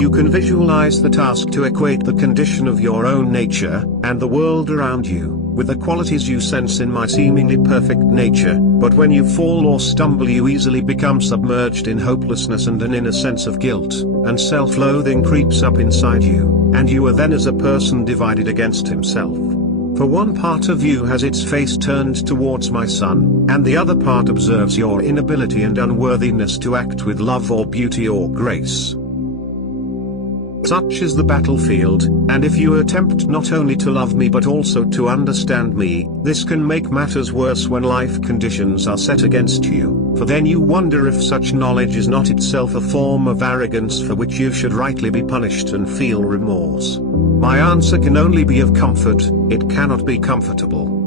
You can visualize the task to equate the condition of your own nature, and the world around you, with the qualities you sense in my seemingly perfect nature, but when you fall or stumble you easily become submerged in hopelessness, and an inner sense of guilt and self-loathing creeps up inside you, and you are then as a person divided against himself. For one part of you has its face turned towards my son, and the other part observes your inability and unworthiness to act with love or beauty or grace. Such is the battlefield, and if you attempt not only to love me but also to understand me, this can make matters worse when life conditions are set against you, for then you wonder if such knowledge is not itself a form of arrogance for which you should rightly be punished and feel remorse. My answer can only be of comfort, it cannot be comfortable.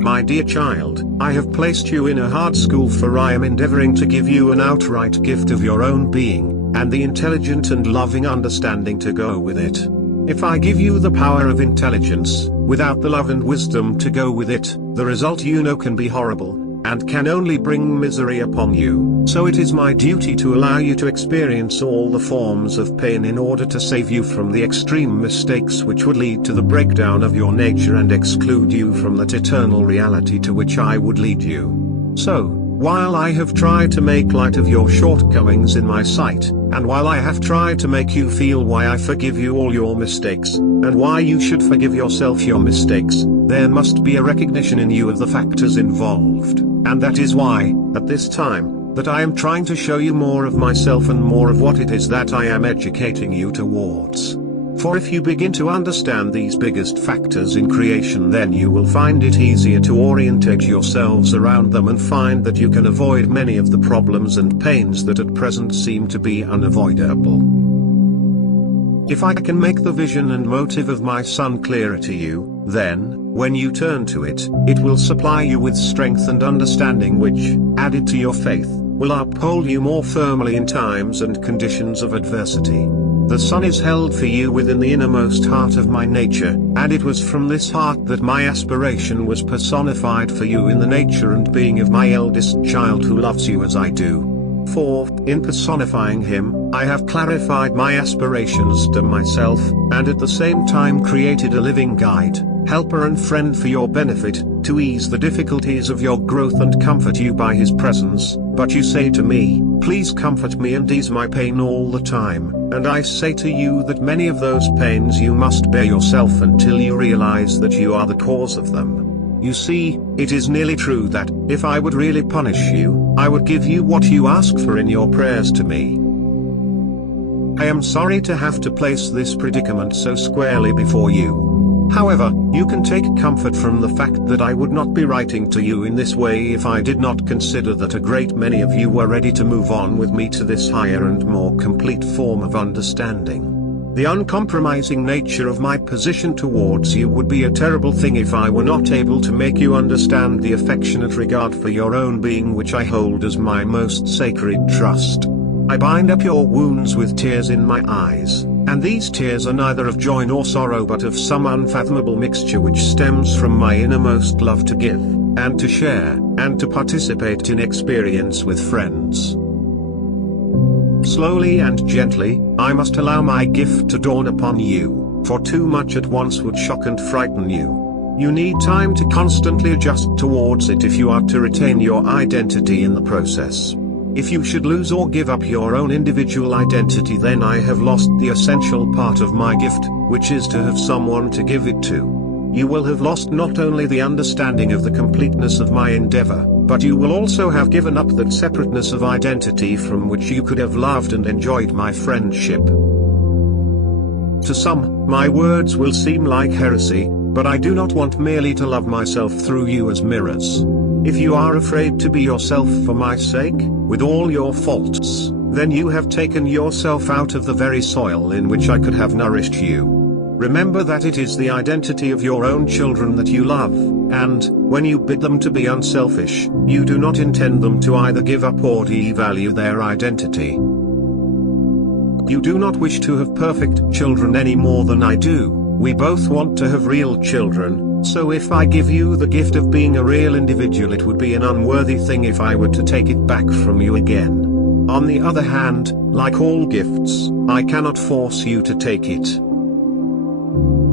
My dear child, I have placed you in a hard school, for I am endeavoring to give you an outright gift of your own being, and the intelligent and loving understanding to go with it. If I give you the power of intelligence, without the love and wisdom to go with it, the result you know can be horrible, and can only bring misery upon you. So it is my duty to allow you to experience all the forms of pain in order to save you from the extreme mistakes which would lead to the breakdown of your nature and exclude you from that eternal reality to which I would lead you. So, while I have tried to make light of your shortcomings in my sight, and while I have tried to make you feel why I forgive you all your mistakes, and why you should forgive yourself your mistakes, there must be a recognition in you of the factors involved, and that is why, at this time, that I am trying to show you more of myself and more of what it is that I am educating you towards. For if you begin to understand these biggest factors in creation, then you will find it easier to orientate yourselves around them and find that you can avoid many of the problems and pains that at present seem to be unavoidable. If I can make the vision and motive of my Son clearer to you, then, when you turn to it, it will supply you with strength and understanding which, added to your faith, will uphold you more firmly in times and conditions of adversity. The Son is held for you within the innermost heart of my nature, and it was from this heart that my aspiration was personified for you in the nature and being of my eldest child who loves you as I do. For, in personifying him, I have clarified my aspirations to myself, and at the same time created a living guide, helper and friend for your benefit, to ease the difficulties of your growth and comfort you by his presence. But you say to me, please comfort me and ease my pain all the time, and I say to you that many of those pains you must bear yourself until you realize that you are the cause of them. You see, it is nearly true that, if I would really punish you, I would give you what you ask for in your prayers to me. I am sorry to have to place this predicament so squarely before you. However, you can take comfort from the fact that I would not be writing to you in this way if I did not consider that a great many of you were ready to move on with me to this higher and more complete form of understanding. The uncompromising nature of my position towards you would be a terrible thing if I were not able to make you understand the affectionate regard for your own being which I hold as my most sacred trust. I bind up your wounds with tears in my eyes, and these tears are neither of joy nor sorrow but of some unfathomable mixture which stems from my innermost love to give, and to share, and to participate in experience with friends. Slowly and gently, I must allow my gift to dawn upon you, for too much at once would shock and frighten you. You need time to constantly adjust towards it if you are to retain your identity in the process. If you should lose or give up your own individual identity, then I have lost the essential part of my gift, which is to have someone to give it to. You will have lost not only the understanding of the completeness of my endeavor, but you will also have given up that separateness of identity from which you could have loved and enjoyed my friendship. To some, my words will seem like heresy, but I do not want merely to love myself through you as mirrors. If you are afraid to be yourself for my sake, with all your faults, then you have taken yourself out of the very soil in which I could have nourished you. Remember that it is the identity of your own children that you love, and, when you bid them to be unselfish, you do not intend them to either give up or devalue their identity. You do not wish to have perfect children any more than I do. We both want to have real children, so if I give you the gift of being a real individual, it would be an unworthy thing if I were to take it back from you again. On the other hand, like all gifts, I cannot force you to take it.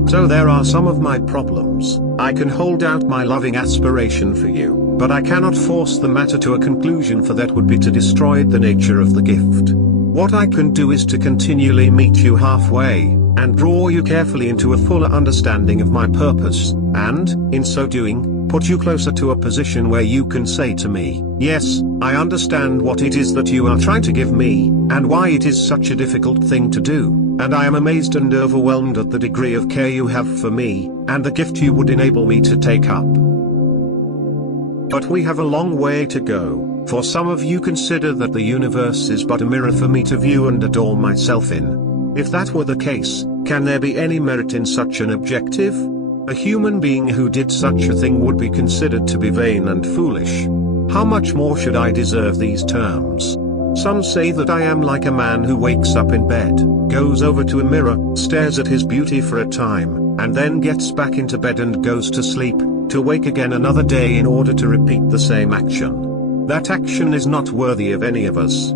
So there are some of my problems. I can hold out my loving aspiration for you, but I cannot force the matter to a conclusion, for that would be to destroy the nature of the gift. What I can do is to continually meet you halfway, and draw you carefully into a fuller understanding of my purpose, and, in so doing, put you closer to a position where you can say to me, yes, I understand what it is that you are trying to give me, and why it is such a difficult thing to do, and I am amazed and overwhelmed at the degree of care you have for me, and the gift you would enable me to take up. But we have a long way to go, for some of you consider that the universe is but a mirror for me to view and adore myself in. If that were the case, can there be any merit in such an objective? A human being who did such a thing would be considered to be vain and foolish. How much more should I deserve these terms? Some say that I am like a man who wakes up in bed, goes over to a mirror, stares at his beauty for a time, and then gets back into bed and goes to sleep, to wake again another day in order to repeat the same action. That action is not worthy of any of us.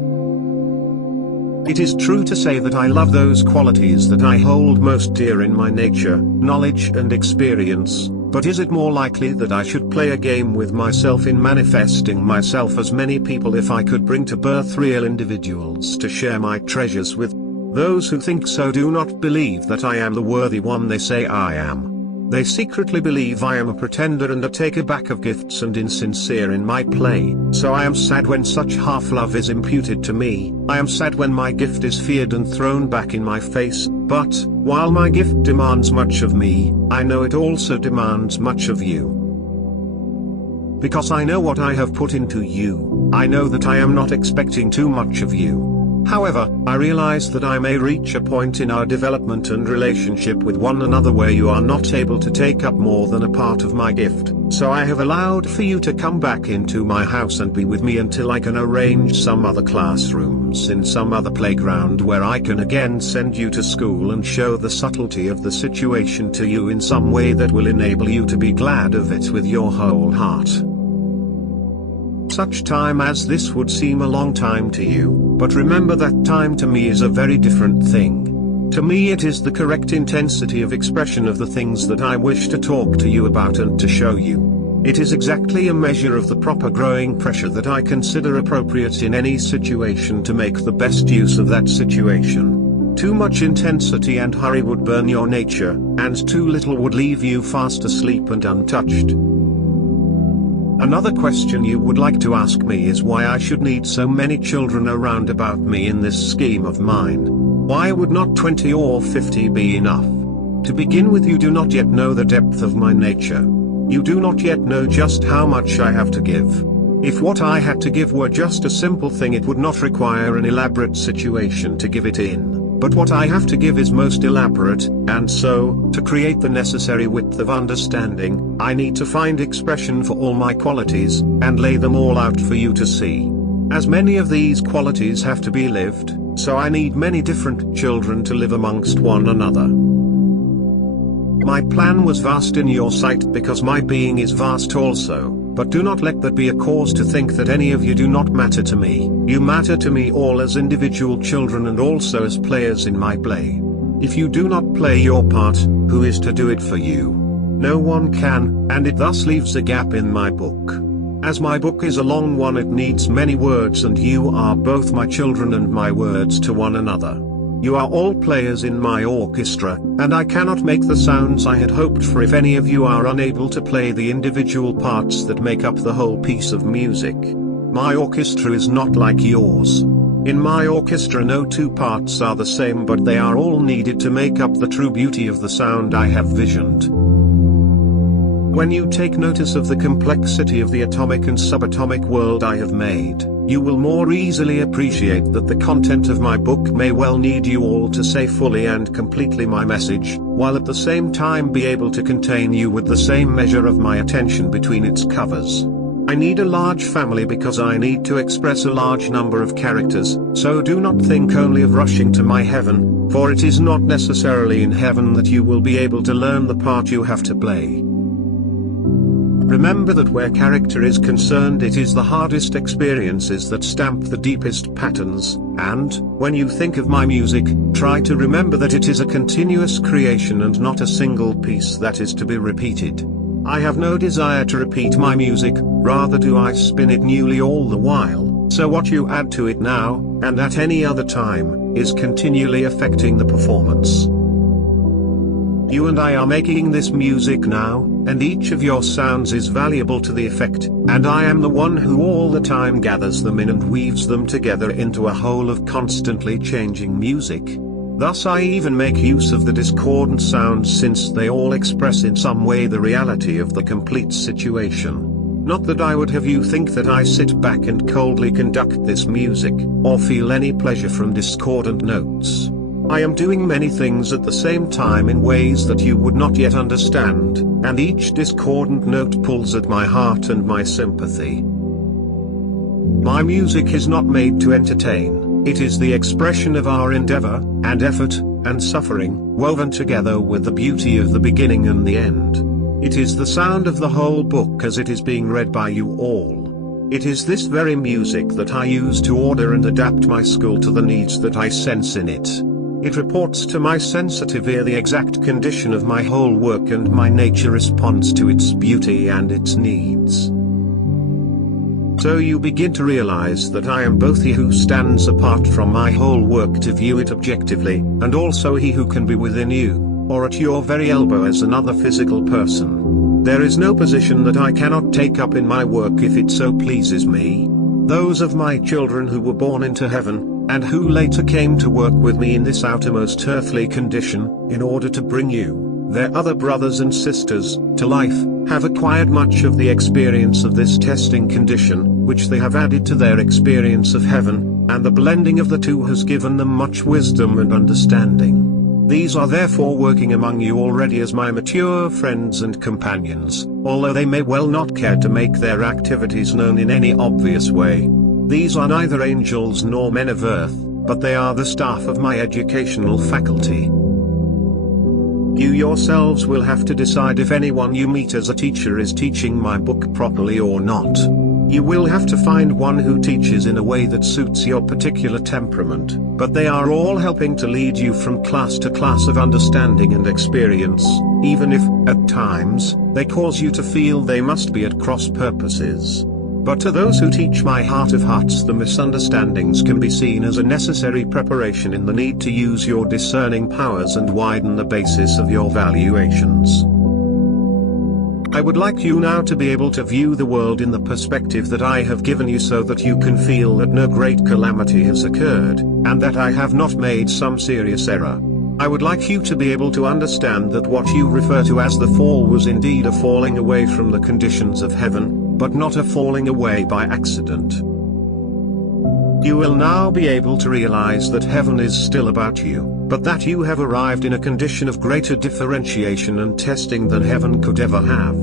It is true to say that I love those qualities that I hold most dear in my nature, knowledge and experience, but is it more likely that I should play a game with myself in manifesting myself as many people if I could bring to birth real individuals to share my treasures with? Those who think so do not believe that I am the worthy one they say I am. They secretly believe I am a pretender and a taker-back of gifts and insincere in my play, so I am sad when such half-love is imputed to me. I am sad when my gift is feared and thrown back in my face, but, while my gift demands much of me, I know it also demands much of you. Because I know what I have put into you, I know that I am not expecting too much of you. However, I realize that I may reach a point in our development and relationship with one another where you are not able to take up more than a part of my gift, so I have allowed for you to come back into my house and be with me until I can arrange some other classrooms in some other playground where I can again send you to school and show the subtlety of the situation to you in some way that will enable you to be glad of it with your whole heart. Such time as this would seem a long time to you, but remember that time to me is a very different thing. To me it is the correct intensity of expression of the things that I wish to talk to you about and to show you. It is exactly a measure of the proper growing pressure that I consider appropriate in any situation to make the best use of that situation. Too much intensity and hurry would burn your nature, and too little would leave you fast asleep and untouched. Another question you would like to ask me is why I should need so many children around about me in this scheme of mine. Why would not 20 or 50 be enough? To begin with, you do not yet know the depth of my nature. You do not yet know just how much I have to give. If what I had to give were just a simple thing, it would not require an elaborate situation to give it in. But what I have to give is most elaborate, and so, to create the necessary width of understanding, I need to find expression for all my qualities, and lay them all out for you to see. As many of these qualities have to be lived, so I need many different children to live amongst one another. My plan was vast in your sight because my being is vast also. But do not let that be a cause to think that any of you do not matter to me. You matter to me all as individual children and also as players in my play. If you do not play your part, who is to do it for you? No one can, and it thus leaves a gap in my book. As my book is a long one, it needs many words, and you are both my children and my words to one another. You are all players in my orchestra, and I cannot make the sounds I had hoped for if any of you are unable to play the individual parts that make up the whole piece of music. My orchestra is not like yours. In my orchestra no two parts are the same, but they are all needed to make up the true beauty of the sound I have visioned. When you take notice of the complexity of the atomic and subatomic world I have made, you will more easily appreciate that the content of my book may well need you all to say fully and completely my message, while at the same time be able to contain you with the same measure of my attention between its covers. I need a large family because I need to express a large number of characters, so do not think only of rushing to my heaven, for it is not necessarily in heaven that you will be able to learn the part you have to play. Remember that where character is concerned, it is the hardest experiences that stamp the deepest patterns, and, when you think of my music, try to remember that it is a continuous creation and not a single piece that is to be repeated. I have no desire to repeat my music, rather do I spin it newly all the while, so what you add to it now, and at any other time, is continually affecting the performance. You and I are making this music now, and each of your sounds is valuable to the effect, and I am the one who all the time gathers them in and weaves them together into a whole of constantly changing music. Thus I even make use of the discordant sounds, since they all express in some way the reality of the complete situation. Not that I would have you think that I sit back and coldly conduct this music, or feel any pleasure from discordant notes. I am doing many things at the same time in ways that you would not yet understand, and each discordant note pulls at my heart and my sympathy. My music is not made to entertain, it is the expression of our endeavor, and effort, and suffering, woven together with the beauty of the beginning and the end. It is the sound of the whole book as it is being read by you all. It is this very music that I use to order and adapt my school to the needs that I sense in it. It reports to my sensitive ear the exact condition of my whole work, and my nature responds to its beauty and its needs. So you begin to realize that I am both he who stands apart from my whole work to view it objectively, and also he who can be within you, or at your very elbow as another physical person. There is no position that I cannot take up in my work if it so pleases me. Those of my children who were born into heaven, and who later came to work with me in this outermost earthly condition, in order to bring you, their other brothers and sisters, to life, have acquired much of the experience of this testing condition, which they have added to their experience of heaven, and the blending of the two has given them much wisdom and understanding. These are therefore working among you already as my mature friends and companions, although they may well not care to make their activities known in any obvious way. These are neither angels nor men of earth, but they are the staff of my educational faculty. You yourselves will have to decide if anyone you meet as a teacher is teaching my book properly or not. You will have to find one who teaches in a way that suits your particular temperament, but they are all helping to lead you from class to class of understanding and experience, even if, at times, they cause you to feel they must be at cross purposes. But to those who teach my heart of hearts, the misunderstandings can be seen as a necessary preparation in the need to use your discerning powers and widen the basis of your valuations. I would like you now to be able to view the world in the perspective that I have given you, so that you can feel that no great calamity has occurred, and that I have not made some serious error. I would like you to be able to understand that what you refer to as the fall was indeed a falling away from the conditions of heaven, but not a falling away by accident. You will now be able to realize that heaven is still about you, but that you have arrived in a condition of greater differentiation and testing than heaven could ever have.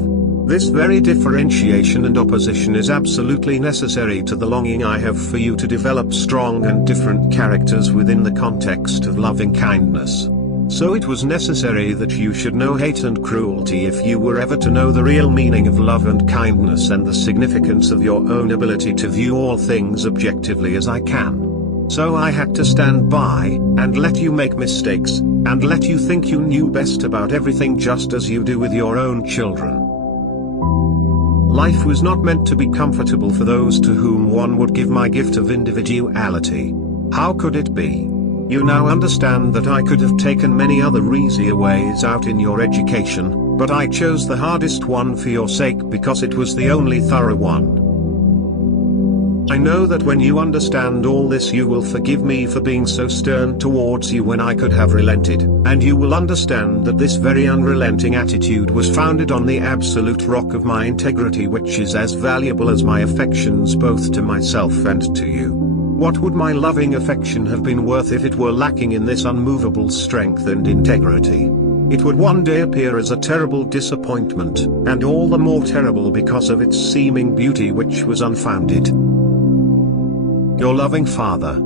This very differentiation and opposition is absolutely necessary to the longing I have for you to develop strong and different characters within the context of loving kindness. So it was necessary that you should know hate and cruelty if you were ever to know the real meaning of love and kindness, and the significance of your own ability to view all things objectively as I can. So I had to stand by, and let you make mistakes, and let you think you knew best about everything, just as you do with your own children. Life was not meant to be comfortable for those to whom one would give my gift of individuality. How could it be? You now understand that I could have taken many other easier ways out in your education, but I chose the hardest one for your sake because it was the only thorough one. I know that when you understand all this, you will forgive me for being so stern towards you when I could have relented, and you will understand that this very unrelenting attitude was founded on the absolute rock of my integrity, which is as valuable as my affections both to myself and to you. What would my loving affection have been worth if it were lacking in this unmovable strength and integrity? It would one day appear as a terrible disappointment, and all the more terrible because of its seeming beauty, which was unfounded. Your loving Father.